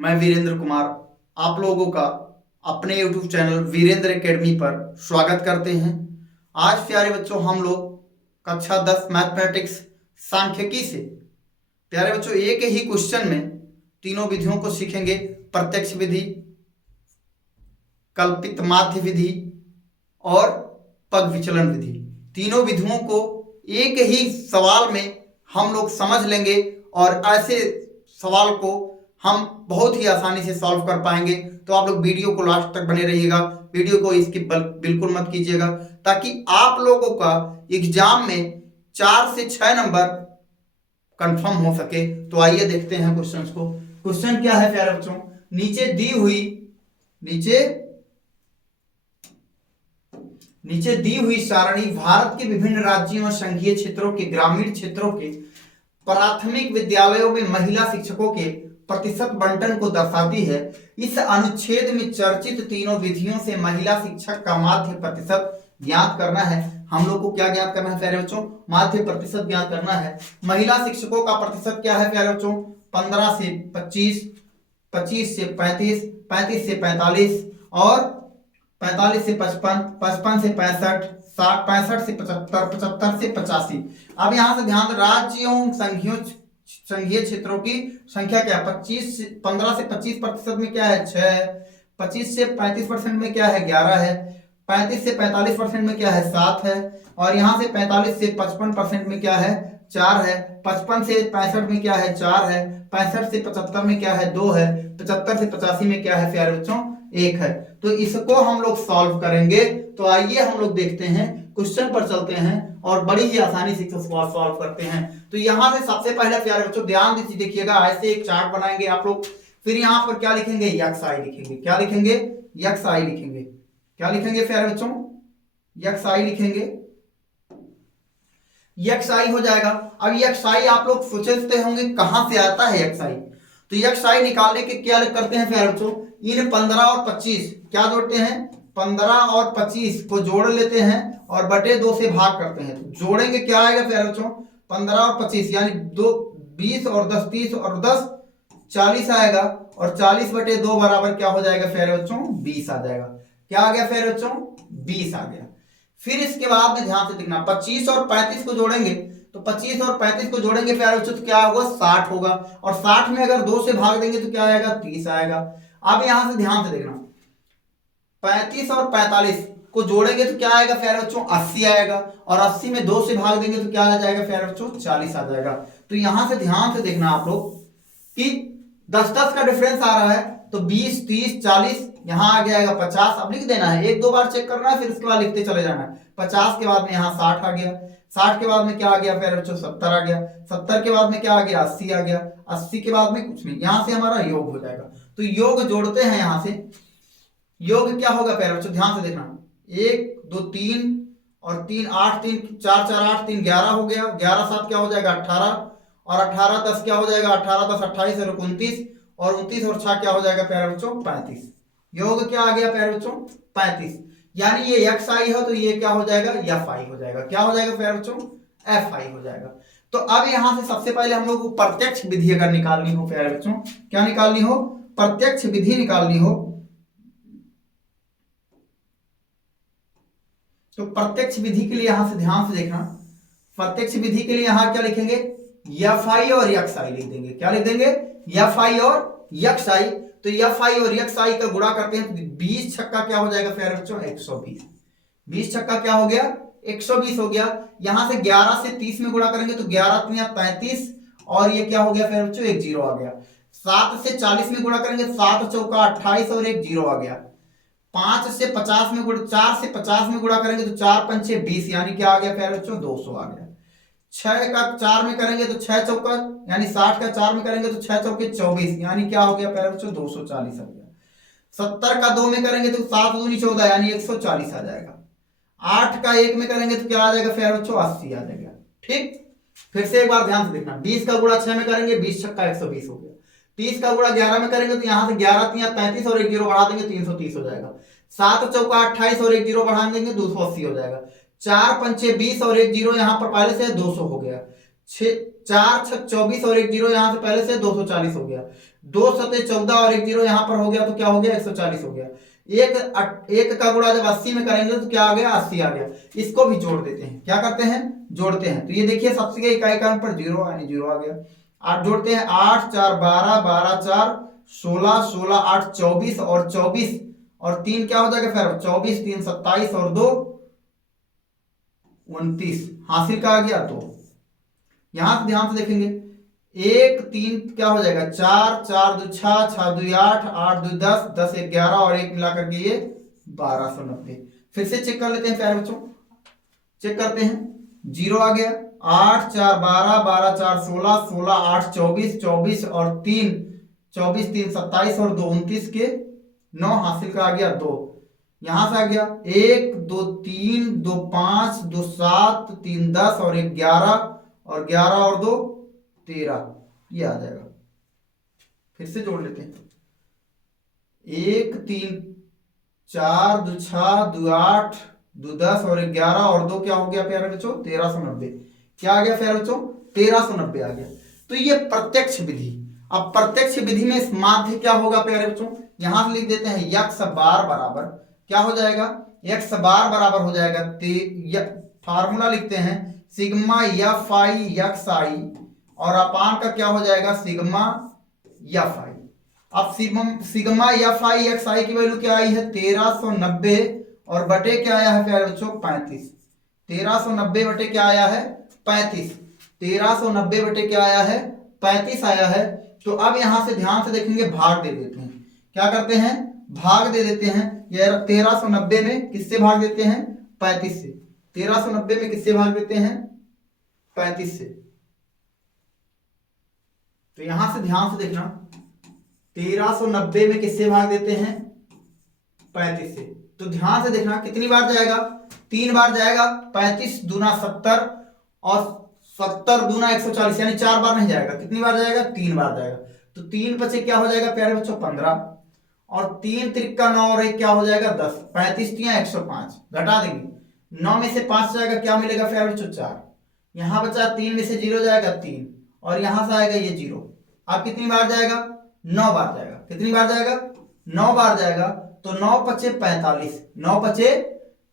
मैं वीरेंद्र कुमार आप लोगों का अपने YouTube चैनल वीरेंद्र एकेडमी पर स्वागत करते हैं। आज प्यारे बच्चों हम लोग कक्षा 10 मैथमेटिक्स सांख्यिकी से प्यारे बच्चों एक ही क्वेश्चन में तीनों विधियों को सीखेंगे। प्रत्यक्ष विधि, कल्पित माध्य विधि और पग विचलन विधि। तीनों विधियों को एक ही सवाल में हम लोग समझ लेंगे और ऐसे सवाल को हम बहुत ही आसानी से सॉल्व कर पाएंगे। तो आप लोग वीडियो को लास्ट तक बने रहिएगा, वीडियो को स्किप बिल्कुल मत कीजिएगा, ताकि आप लोगों का एग्जाम में 4 से 6 नंबर कंफर्म हो सके। तो आइए देखते हैं क्वेश्चन को। क्वेश्चन क्या है प्यारे बच्चों, नीचे दी हुई सारणी भारत के विभिन्न राज्यों और संघीय क्षेत्रों के ग्रामीण क्षेत्रों के प्राथमिक विद्यालयों में महिला शिक्षकों के प्रतिशत बंटन को दर्शाती है। इस अनुच्छेद में चर्चित तीनों विधियों से महिला शिक्षक का माध्य प्रतिशत ज्ञात करना है। हम लोग को क्या ज्ञात करना है प्यारे बच्चों? माध्य प्रतिशत ज्ञात करना है। महिला शिक्षकों का प्रतिशत क्या है प्यारे बच्चों? 15 से 25, 25 से 35, 35 से 45 और 45 से 55, 55 से 65, 65 से 75, 75 से 85। अब यहां से ध्यान, राज्यों संघीय क्षेत्रों की संख्या क्या है? 15 से 25% में क्या है? 6। 25 से 35% में क्या है? 11 है। 35 से 45% में क्या है? 7 है। और यहां से 45 से 55% में क्या है? 4 है। 55 से 65 में क्या है? 4 है। 65 से 75 में क्या है? 2 है। 75 से 85 में क्या है प्यारे बच्चों? 1 है। तो इसको हम लोग सॉल्व करेंगे। तो आइए हम लोग देखते हैं, क्वेश्चन पर चलते हैं और बड़ी ही आसानी से सॉल्व करते हैं। तो यहां से सबसे पहले प्यारे बच्चों ध्यान दीजिए, देखिएगा ऐसे एक चार्ट बनाएंगे आप लोग। फिर यहां पर क्या लिखेंगे? xi लिखेंगे। क्या लिखेंगे? xi लिखेंगे। क्या लिखेंगे प्यारे बच्चों? xi लिखेंगे। xi हो जाएगा। अब xi आप लोग सोचते होंगे कहां से आता है xi। तो xi निकालने के क्या करते हैं प्यारे बच्चों? इन 15 और 25 क्या जोड़ते हैं? 15 और 25 को जोड़ लेते हैं और बटे 2 से भाग करते हैं। तो जोड़ेंगे क्या आएगा प्यारे बच्चों? 15 और 25 यानी 2 20 और 10 30 और 10 40 आएगा। और 40 बटे 2 बराबर क्या हो जाएगा प्यारे बच्चों? 20 आ जाएगा। क्या आ गया प्यारे बच्चों? 20 आ गया। फिर इसके बाद में ध्यान से देखना, 25 और 35 को जोड़ेंगे। तो 25 और 35 को जोड़ेंगे प्यारे बच्चों तो क्या होगा? 60 होगा। और 60 में अगर 2 से भाग देंगे तो क्या आएगा? 30 आएगा। अब यहां से ध्यान से देखना, 35 और 45 को जोड़ेंगे तो क्या आएगा प्यारे बच्चों? 80 आएगा। और 80 में 2 से भाग देंगे तो क्या आ जाएगा प्यारे बच्चों? 40 आ जाएगा। तो यहां से ध्यान से देखना आप लोग कि 10-10 का डिफरेंस आ रहा है। तो 20 30 40 यहां आ जाएगा 50। अब लिख देना है, एक दो बार चेक करना है, फिर उसके बाद लिखते चले जाना है। 50 के बाद में यहाँ 60 आ गया। 60 के बाद में क्या आ गया प्यारे बच्चों? 70 आ गया। 70 के बाद में क्या आ गया? 80 आ गया। 80 के बाद में कुछ नहीं, यहां से हमारा योग हो जाएगा। तो योग जोड़ते हैं यहां से। योग क्या होगा प्यारे बच्चों? ध्यान से देखना, 1 2 3 और 3 8 3 4 4 8 3 11 हो गया। 11 7 क्या हो जाएगा? 18। और 18 10 क्या हो जाएगा? 18 10 28 और 29। और 29 और 6 क्या हो जाएगा प्यारे बच्चों? 35। योग क्या आ गया प्यारे बच्चों? 35। यानी ये xi हो तो ये क्या हो जाएगा? fi हो जाएगा। क्या हो जाएगा प्यारे बच्चों? fi हो जाएगा। तो अब यहां से सबसे पहले हम लोग को प्रत्यक्ष विधि अगर निकालनी हो प्यारे बच्चों, क्या निकालनी हो? प्रत्यक्ष विधि निकालनी हो। तो प्रत्यक्ष विधि के लिए यहां से ध्यान से देखना, प्रत्यक्ष विधि के लिए यहां क्या लिखेंगे? fi और xi लिख देंगे। क्या लिख देंगे? fi और xi। तो fi और xi का गुणा करते हैं तो 20 छक्का क्या हो जाएगा प्यारे बच्चों? 120। 20 छक्का क्या हो गया? 120 हो गया। यहां से 11 से 30 में गुणा करेंगे तो 11 33 और ये क्या हो गया प्यारे बच्चों? 1 0 आ गया। 7 से 40 में गुणा करेंगे, 7 चौका 28 और 1 0 आ गया। 5 से 50 में गुणा, 4 से 50 में गुणा करेंगे तो 4 5 20 यानी क्या आ गया प्यारे बच्चों? 200 आ गया। 6 का 4 में करेंगे तो 6 चौका यानी 60 का 4 में करेंगे तो 6 चौके 24 यानी क्या हो गया प्यारे बच्चों? 240 आ गया। 70 का 2 में करेंगे तो 7 दूनी 14 यानी 140 आ जाएगा। 8 का 1 में करेंगे तो क्या आ जाएगा प्यारे बच्चों? 80 आ जाएगा। ठीक, फिर से एक बार ध्यान से देखना, 20 का गुणा 6 में करेंगे, 20 छक्का 120 हो गया। 30 का गुणा 11 में करेंगे तो यहां से 11 3 35 और 1 0 बढ़ा देंगे 330 हो जाएगा। 7 चौका 28 और 1 0 बढ़ा देंगे 280 हो जाएगा। 4 पंचे 20 और 1 0 यहां पर पहले से 200 हो गया। 4 6 24 और 1 0 यहां से पहले से 240 हो गया। दो सते 14 और एक जीरो यहाँ पर हो गया तो क्या हो गया 140 हो गया। एक का गुणा जब 80 में करेंगे तो क्या आ गया 80 आ गया। इसको भी जोड़ देते हैं, क्या करते हैं जोड़ते हैं। तो ये देखिए सबसे इकाई क्रम पर जीरो यानी जीरो आ गया। आप जोड़ते हैं 8 4 12 12 4 16 16 8 24 और 24 और 3 क्या हो जाएगा फिर 24 3 27 और 2 29 हासिल का आ गया। तो यहां से ध्यान से देखेंगे 1 3 क्या हो जाएगा 4 4 2 6 6 2 8 8 2 10 10 1 11 और 1 मिलाकर के ये 1290। फिर से चेक कर लेते हैं प्यारे बच्चों, चेक करते हैं। जीरो आ गया 8 4 12 12 4 16 16 8 24 24 और 3 24 3 27 और 2 29 के 9 हासिल का आ गया 2। यहां से आ गया 1 2 3 2 5 2 7 3 10 और 1 11 और 11 और 2 13 ये आ जाएगा। फिर से जोड़ लेते हैं 1 3 4 2 6 2 8 2 10 और 11 और 2 क्या हो गया प्यारे बच्चों 1390। क्या आ गया प्यारे बच्चों 1390 आ गया। तो ये प्रत्यक्ष विधि। अब प्रत्यक्ष विधि में माध्य क्या होगा प्यारे बच्चों, यहां से लिख देते हैं यक्स बार बराबर क्या हो जाएगा यक्स बार बराबर हो जाएगा फार्मूला लिखते हैं सिग्मा एफ आई यक्स आई और अपान का क्या हो जाएगा सिग्मा एफ आई। अब सिग्मा एफ आई एक्स आई की वैल्यू क्या आई है 1390 और बटे क्या आया है प्यारे बच्चों 35। 1390 बटे क्या आया है 35। 1390 बटे क्या आया है 35 आया है। तो अब यहां से ध्यान से देखेंगे भाग दे देते हैं। क्या करते हैं भाग दे देते हैं। ये 1390 में किससे भाग देते हैं 35 से। 1390 में किससे भाग देते हैं 35 से। तो यहां से ध्यान से देखना 1390 में किससे भाग देते हैं 35 से। तो ध्यान से देखना कितनी बार जाएगा 3 बार जाएगा 35 दूना 70 और 70 दूना 140 यानी 4 बार नहीं जाएगा। कितनी बार जाएगा 3 बार जाएगा। तो 3 बचे क्या हो जाएगा प्यारे बच्चों 15 और 3 त्रिका 9 और 1 क्या हो जाएगा 10। 35 तिया 105 घटा देंगे 9 में से 5 जाएगा क्या मिलेगा प्यारे बच्चों 4। यहां बचा 3 में से 0 जाएगा 3 और यहां से आएगा ये 0। अब कितनी बार जाएगा 9 बार जाएगा। कितनी बार जाएगा 9 बार जाएगा। तो 9 पचे 45 9 पचे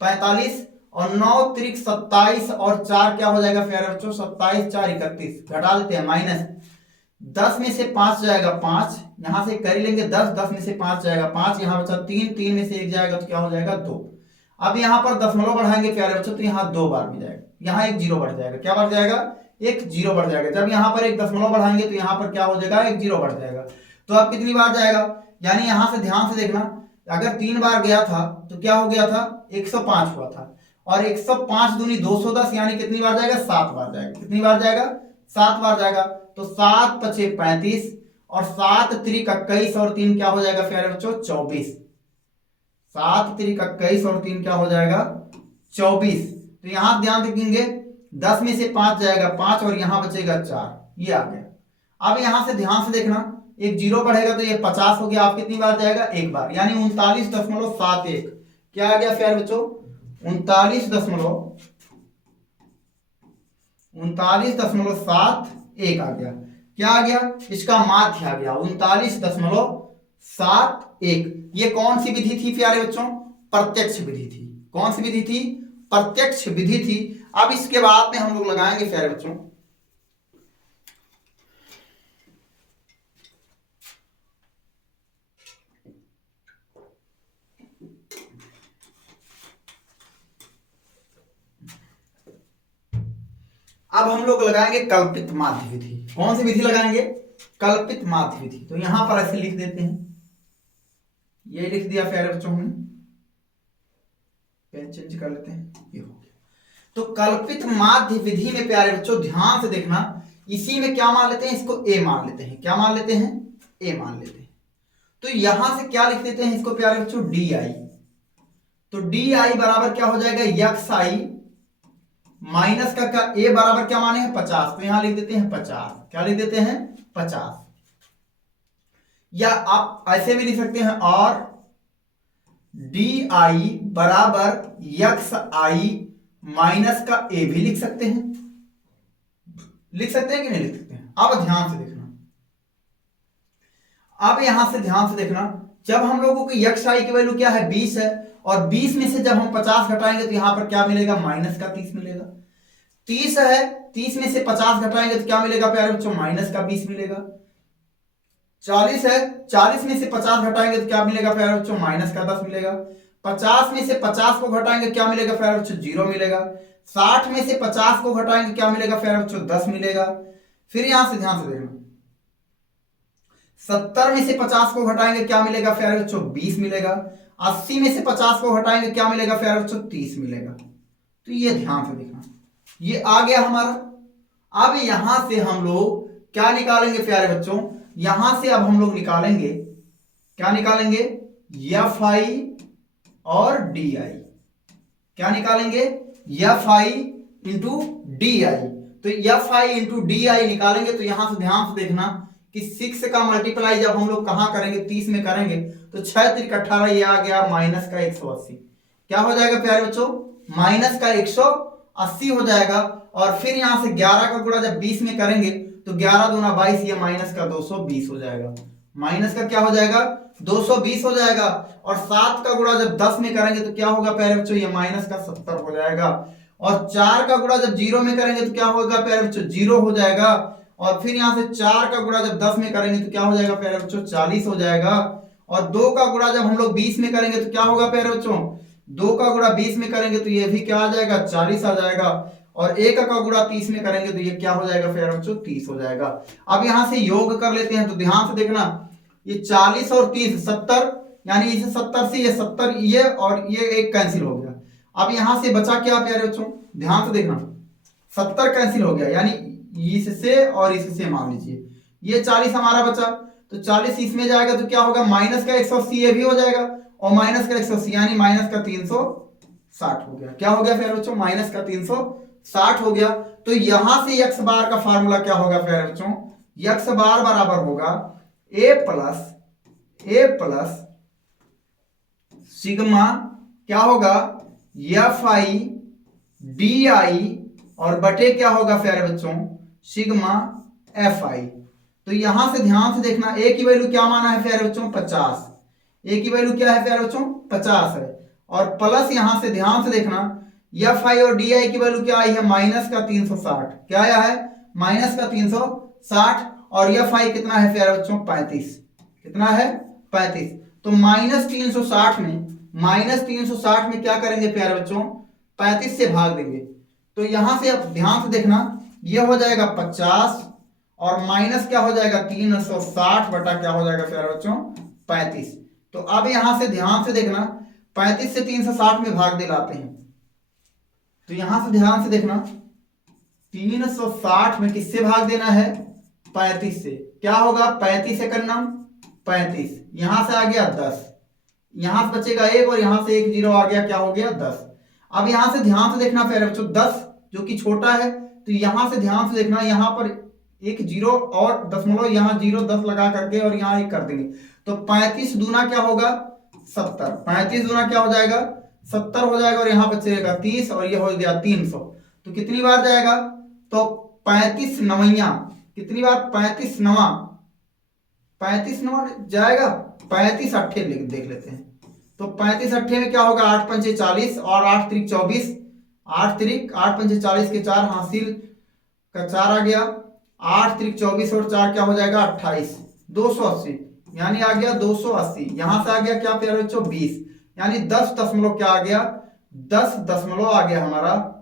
45 और 9 त्रिक 27 और 4 क्या हो जाएगा प्यारे बच्चों 27 4 31 घटा लेते हैं माइनस 10 में से 5 जाएगा 5 यहां से कर लेंगे 10 10 में से 5 जाएगा 5 यहां बचा 3 3 में से 1 जाएगा तो क्या हो जाएगा 2। अब यहां पर दशमलव बढ़ाएंगे प्यारे बच्चों तो यहां 2 बार भी जाएगा। यहां एक 0 बढ़ जाएगा। क्या बढ़ जाएगा एक 0 बढ़ जाएगा। जब यहां पर एक दशमलव बढ़ाएंगे तो यहां पर क्या हो जाएगा एक 0 बढ़ जाएगा। तो अब कितनी बार जाएगा यानी यहां से ध्यान से देखना अगर 3 बार गया था तो क्या हो गया था 105 हुआ था और 105 दूनी 210 यानी कितनी बार जाएगा 7 बार जाएगा। कितनी बार जाएगा 7 बार जाएगा। तो 7 पचे 35 और 7 त्रिक 21 और 3 क्या हो जाएगा प्यारे बच्चों 24। 7 त्रिक 21 और 3 क्या हो जाएगा 24। तो यहां ध्यान रखेंगे 10 में से 5 जाएगा 5 और यहां बचेगा 4 ये आ गया। अब यहां से ध्यान से देखना एक 0 बढ़ेगा तो ये 50 हो गया। आप कितनी बार जाएगा एक बार यानी 39.71 क्या आ गया प्यारे बच्चों 39.71 आ गया। क्या आ गया इसका माध्य आ गया 39.71। ये कौन सी विधि थी प्यारे बच्चों प्रत्यक्ष विधि थी। कौन सी विधि थी प्रत्यक्ष विधि थी। अब इसके बाद में हम लोग लगाएंगे प्यारे बच्चों अब हम लोग लगाएंगे कल्पित माध्य विधि। कौन सी विधि लगाएंगे कल्पित माध्य विधि। तो यहां पर ऐसे लिख देते हैं ये लिख दिया प्यारे बच्चों हमने पेन चेंज कर लेते हैं ये हो गया। तो कल्पित माध्य विधि में प्यारे बच्चों ध्यान से देखना इसी में क्या मान लेते हैं इसको ए मान लेते हैं। क्या मान लेते हैं ए मान लेते हैं। तो यहां से क्या लिख देते हैं इसको प्यारे बच्चों डी आई। तो डी आई बराबर क्या हो जाएगा यक्स आई माइनस का ए बराबर क्या माने हैं 50। तो यहां लिख देते हैं 50। क्या लिख देते हैं 50 या आप ऐसे भी लिख सकते हैं और डी आई बराबर यक्स आई माइनस का ए भी लिख सकते हैं। लिख सकते हैं कि नहीं लिख सकते हैं। अब ध्यान से देखना अब यहां से ध्यान से देखना, जब हम लोगों को यक्स आई की वैल्यू क्या है 20 है, और 20 में से जब हम 50 घटाएंगे तो यहां पर क्या मिलेगा माइनस का 30 मिलेगा। 30 है, 30 में से 50 घटाएंगे तो क्या मिलेगा प्यारे बच्चों माइनस का 20 मिलेगा। 40 है, 40 में से 50 घटाएंगे तो क्या मिलेगा प्यारे बच्चों माइनस का 10 मिलेगा। 50 में से 50 को घटाएंगे क्या मिलेगा प्यारे बच्चों 0 मिलेगा। 60 में से 50 को घटाएंगे क्या मिलेगा प्यारे बच्चों 10 मिलेगा। फिर यहां से ध्यान से देखना, 70 में से 50 को घटाएंगे क्या मिलेगा प्यारे बच्चों 20 मिलेगा। 80 में से 50 को घटाएंगे क्या मिलेगा प्यारे बच्चों 30 मिलेगा। तो ये ध्यान से देखना, ये आ गया हमारा। अब यहां से हम लोग क्या निकालेंगे प्यारे बच्चों, यहां से अब हम लोग निकालेंगे, क्या निकालेंगे एफ आई और डी आई। क्या निकालेंगे F I into D I. तो F I into D I निकालेंगे तो यहां से ध्यान से देखना कि 6 का मल्टीप्लाई जब हम लोग कहां करेंगे 30 में करेंगे तो 6 3 18 ये आ गया माइनस का 180। क्या हो जाएगा प्यारे बच्चों माइनस का 180 हो जाएगा। और फिर यहां से 11 का गुणा जब 20 में करेंगे तो 11 दूना 22 ये माइनस का 220 हो जाएगा। माइनस का क्या हो जाएगा 220 हो जाएगा। और 7 का गुणा जब 10 में करेंगे तो क्या होगा प्यारे बच्चों ये माइनस का 70 हो जाएगा। और 4 का गुणा जब 0 में करेंगे तो क्या होगा प्यारे बच्चों 0 हो जाएगा। और फिर यहां से 4 का गुणा जब 10 में करेंगे तो क्या हो जाएगा प्यारे बच्चों 40 हो जाएगा। और 2 का गुणा जब हम लोग 20 में करेंगे तो क्या होगा प्यारे बच्चों 2 का गुणा 20 में करेंगे तो ये भी क्या आ जाएगा 40 आ जाएगा। और 1 का गुणा 30 में करेंगे तो ये क्या हो जाएगा प्यारे बच्चों 30 हो जाएगा। अब यहां से योग कर लेते हैं तो ध्यान से देखना, ये 40 और 30 70, यानी इसे 70 से ये 70 ये और ये एक कैंसिल हो गया। अब यहां से बचा क्या प्यारे बच्चों ध्यान से देखना, 70 कैंसिल हो गया, यानी इससे और इससे मान लीजिए ये 40 हमारा बचा, तो 40 इसमें जाएगा तो क्या होगा माइनस का 180 ये भी हो जाएगा, और माइनस का 180 यानी माइनस का 360 हो गया। क्या हो गया प्यारे बच्चों माइनस का 360 हो गया। तो यहां से एक्स बार का फार्मूला क्या होगा प्यारे बच्चों, एक्स बार बराबर होगा ए प्लस सिग्मा क्या होगा एफ आई डी आई और बटे क्या होगा प्यारे बच्चों सिग्मा एफ आई। तो यहां से ध्यान से देखना, ए की वैल्यू क्या माना है प्यारे बच्चों 50, ए की वैल्यू क्या है प्यारे बच्चों 50 है। और प्लस यहां से ध्यान से देखना एफ आई और डी आई की वैल्यू क्या आई है माइनस का 360, क्या आया है माइनस का 360। और एफ आई कितना है प्यारे बच्चों 35, कितना है 35। तो माइनस 360 में क्या करेंगे प्यारे बच्चों 35 से भाग देंगे। तो यहां से अब ध्यान से देखना, ये हो जाएगा 50 और माइनस क्या हो जाएगा 360 बटा क्या हो जाएगा प्यारे बच्चों 35। तो अब यहां से ध्यान से देखना 35 से 360 में भाग दिलाते हैं, तो यहां से ध्यान से देखना 360 में किससे भाग देना है 35 से। क्या होगा 35 से करना 35, यहां से आ गया 10, यहां से बचेगा 1 और यहां से 1 0 आ गया, क्या हो गया 10। अब यहां से ध्यान से देखना प्यारे बच्चों 10 जो कि छोटा है, तो यहां से ध्यान से देखना यहां पर 1 0 और दशमलव यहां 0 10 लगा करके और यहां 1 कर देंगे। तो 35 दूना क्या होगा 70, 35 दूना क्या हो जाएगा 70 हो जाएगा। और यहां बचेगा 30 और ये हो गया 300। तो कितनी बार जाएगा तो 35 नवैया कितनी बार 35 नवा जाएगा, 35 अट्ठे देख लेते हैं। तो 35 अट्ठे में क्या होगा 8 पंचे 40 और 8 त्रिक 24, 8 पंचे 40 के 4 हासिल का 4 आ गया, 8 त्रिक 24 और 4 क्या हो जाएगा 28, 280 यानी आ गया 280। यहां से आ गया क्या प्यारे बच्चों 20, यानी 10 दशमलव क्या आ गया 10 दशमलव आ गया हमारा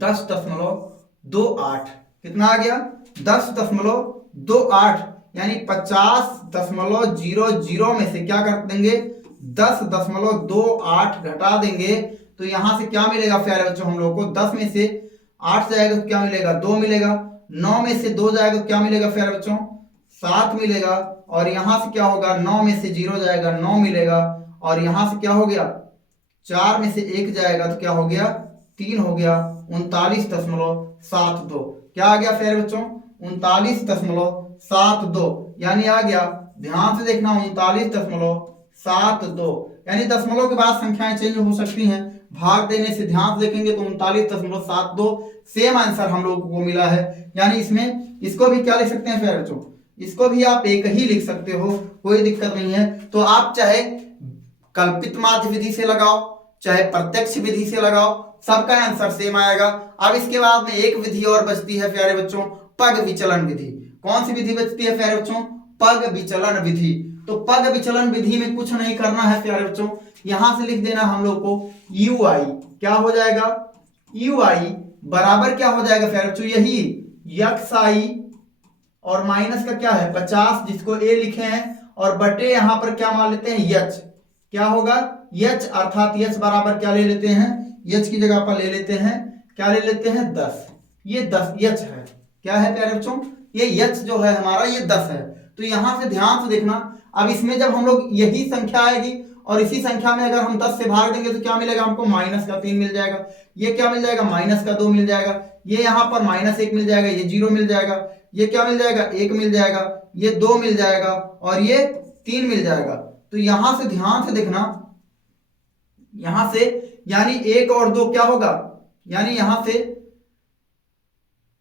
10.28। कितना आ गया 10.28, यानी 50.00 में से क्या कर देंगे 10.28 घटा देंगे। तो यहां से क्या मिलेगा प्यारे बच्चों हम लोग को 10 में से 8 जाएगा तो क्या मिलेगा 2 मिलेगा, 9 में से 2 जाएगा तो क्या मिलेगा प्यारे बच्चों 7 मिलेगा। और यहां से क्या होगा 9 में से 0 जाएगा 9 मिलेगा। और यहां से क्या हो गया 4 में से 1 जाएगा तो क्या हो गया 3 हो गया 39.72। क्या आ गया प्यारे बच्चों 39.72, यानी आ गया ध्यान से देखना 39.72, यानी दशमलव के बाद संख्याएं चेंज हो सकती हैं, भाग देने से ध्यान से देखेंगे तो 39.72 सेम आंसर हम लोगों को मिला है। यानी इसमें इसको भी क्या लिख सकते हैं प्यारे बच्चों इसको भी आप एक ही लिख सकते हो, कोई दिक्कत नहीं है। तो आप चाहे कल्पित माध्य विधि से लगाओ, चाहे प्रत्यक्ष विधि से लगाओ, सबका आंसर सेम आएगा। अब इसके बाद में एक विधि और बचती है प्यारे बच्चों, पग विचलन विधि। कौन सी विधि बचती है प्यारे बच्चों? पग विचलन विधि। तो पग विचलन विधि में कुछ नहीं करना है प्यारे बच्चों, यहां से लिख देना हम लोग को यू आई। क्या हो जाएगा? यू आई बराबर क्या हो जाएगा प्यारे बच्चों? यही यक्स आई और माइनस का क्या है 50, जिसको ए लिखे हैं, और बटे यहां पर क्या मान लेते हैं यच। क्या होगा? यच, अर्थात यच बराबर क्या ले लेते हैं? यच की जगह पर ले लेते हैं, क्या ले लेते हैं 10। ये 10 यच है। क्या है प्यारे बच्चों? ये यच जो है हमारा ये 10 है। तो यहां से ध्यान से देखना, अब इसमें जब हम लोग यही संख्या आएगी और इसी संख्या में अगर हम 10 से भाग देंगे तो क्या मिलेगा हमको? माइनस का 3 मिल जाएगा। ये क्या मिल जाएगा? माइनस का 2 मिल जाएगा। ये यहाँ पर माइनस 1 मिल जाएगा, ये 0 मिल जाएगा। ये क्या मिल जाएगा? 1 मिल जाएगा, ये 2 मिल जाएगा और ये 3 मिल जाएगा। तो यहां से ध्यान से देखना, यहां से यानी 1 और 2 क्या होगा? यानी यहां से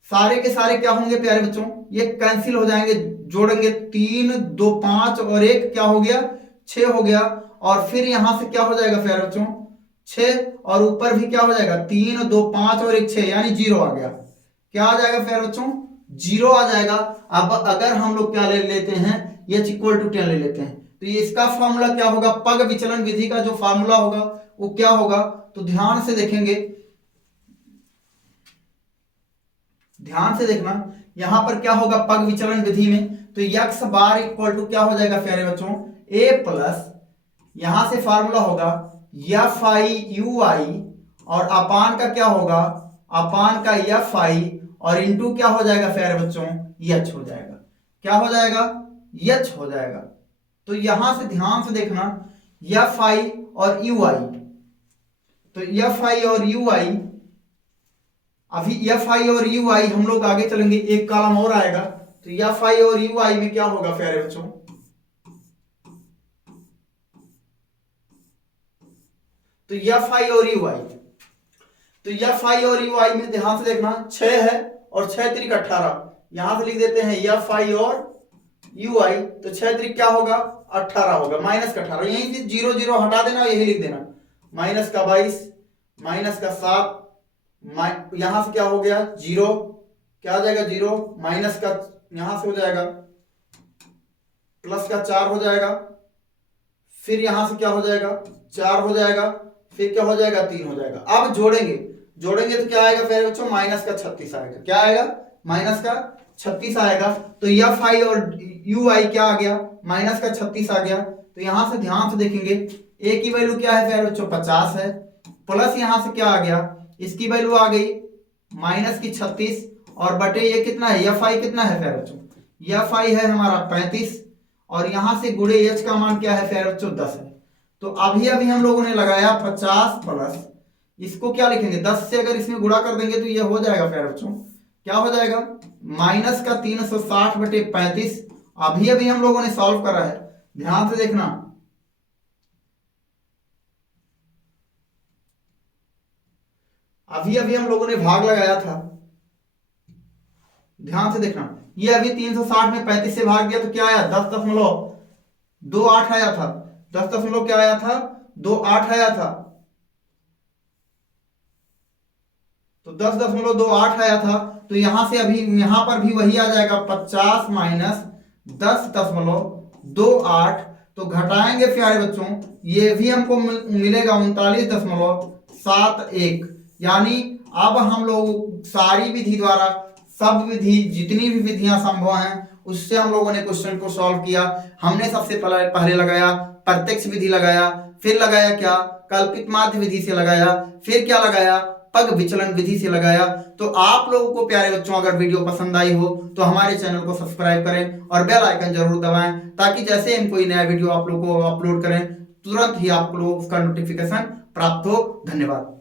सारे के सारे क्या होंगे प्यारे बच्चों? ये कैंसिल हो जाएंगे, जोड़ेंगे 3 2 5 और 1 क्या हो गया? 6 हो गया। और फिर यहां से क्या हो जाएगा प्यारे बच्चों? 6 और ऊपर भी क्या हो जाएगा? 3 2 5 और 1 6, यानी 0 आ गया। क्या आ जाएगा प्यारे बच्चों? 0 आ जाएगा। अब अगर हम लोग क्या ले लेते हैं? h इक्वल टू 10 ले लेते हैं, तो ये इसका फॉर्मूला क्या होगा? पग विचलन विधि का जो फॉर्मूला होगा वो क्या होगा? तो ध्यान से देखेंगे, ध्यान से देखना, यहां पर क्या होगा पग विचलन विधि में? तो यक्स बार इक्वल टू क्या हो जाएगा प्यारे बच्चों? a प्लस, यहां से फॉर्मूला होगा एफ आई यू आई, और अपान का क्या होगा? अपान का एफ आई, और इनटू क्या हो जाएगा प्यारे बच्चों? यच हो जाएगा। क्या हो जाएगा? यच हो जाएगा। तो यहां से ध्यान से देखना, एफ आई और यू आई, तो एफ आई और यू आई, अभी एफ आई और यू आई हम लोग आगे चलेंगे, एक कॉलम और आएगा। तो एफ आई और यू आई में क्या होगा प्यारे बच्चों? तो एफ आई और यू आई, तो एफ आई और यू आई में ध्यान से देखना, 6 है और 6 त्रिक 18, यहां से लिख देते हैं एफ आई और यू आई। तो 6 त्रिक क्या होगा? 18 होगा, माइनस का 18, यहीं से 0 0 हटा देना, यही लिख देना, माइनस का 22, माइनस का 7, यहां से क्या हो गया? 0, क्या आ जाएगा? 0, माइनस का यहां से हो जाएगा प्लस का 4 हो जाएगा, फिर यहां से क्या हो जाएगा? 4 हो जाएगा, फिर क्या हो जाएगा? 3 हो जाएगा। अब जोड़ेंगे, जोड़ेंगे तो क्या आएगा प्यारे बच्चों? माइनस का 36 आएगा। क्या आएगा? माइनस का 36 आएगा। तो एफ आई और यू आई क्या आ गया? माइनस का 36 आ गया। तो यहां से ध्यान से देखेंगे, ए की वैल्यू क्या है प्यारे बच्चों? 50 है, प्लस यहां से क्या आ गया? इसकी वैल्यू आ गई माइनस की 36, और बटे ये कितना है? एफ आई कितना है प्यारे बच्चों? एफ आई है हमारा 35, और यहां से गुणे एच का मान क्या है प्यारे बच्चों? 10 है। तो अभी अभी हम लोगों ने लगाया 50 प्लस, इसको क्या लिखेंगे? 10 से अगर इसमें गुणा कर देंगे तो ये हो जाएगा प्यारे बच्चों, क्या हो जाएगा? माइनस का 360 बटे 35। अभी अभी हम लोगों ने सॉल्व करा है, ध्यान से देखना, अभी अभी हम लोगों ने भाग लगाया था, ध्यान से देखना, ये अभी 360 में 35 से भाग दिया तो क्या आया? 10.28 आया था। 10 क्या आया था? 28 आया था। तो 10.28 आया था। तो यहां से अभी यहां पर भी वही आ जाएगा, 50 माइनस 10.28। तो घटाएंगे प्यारे बच्चों, ये भी हमको मिलेगा 39.71। यानी अब हम लोग सारी विधि द्वारा, सब विधि, जितनी भी विधियां संभव हैं उससे हम लोगों ने क्वेश्चन को सॉल्व किया। हमने सबसे पहले लगाया प्रत्यक्ष विधि, लगाया, फिर लगाया क्या? कल्पित माध्य विधि से लगाया, फिर क्या लगाया? पग विचलन विधि से लगाया। तो आप लोगों को प्यारे बच्चों अगर वीडियो पसंद आई हो तो हमारे चैनल को सब्सक्राइब करें और बेल आइकन जरूर दबाएं, ताकि जैसे हम कोई नया वीडियो आप लोगों को अपलोड करें तुरंत ही आप लोगों को उसका नोटिफिकेशन प्राप्त हो। धन्यवाद।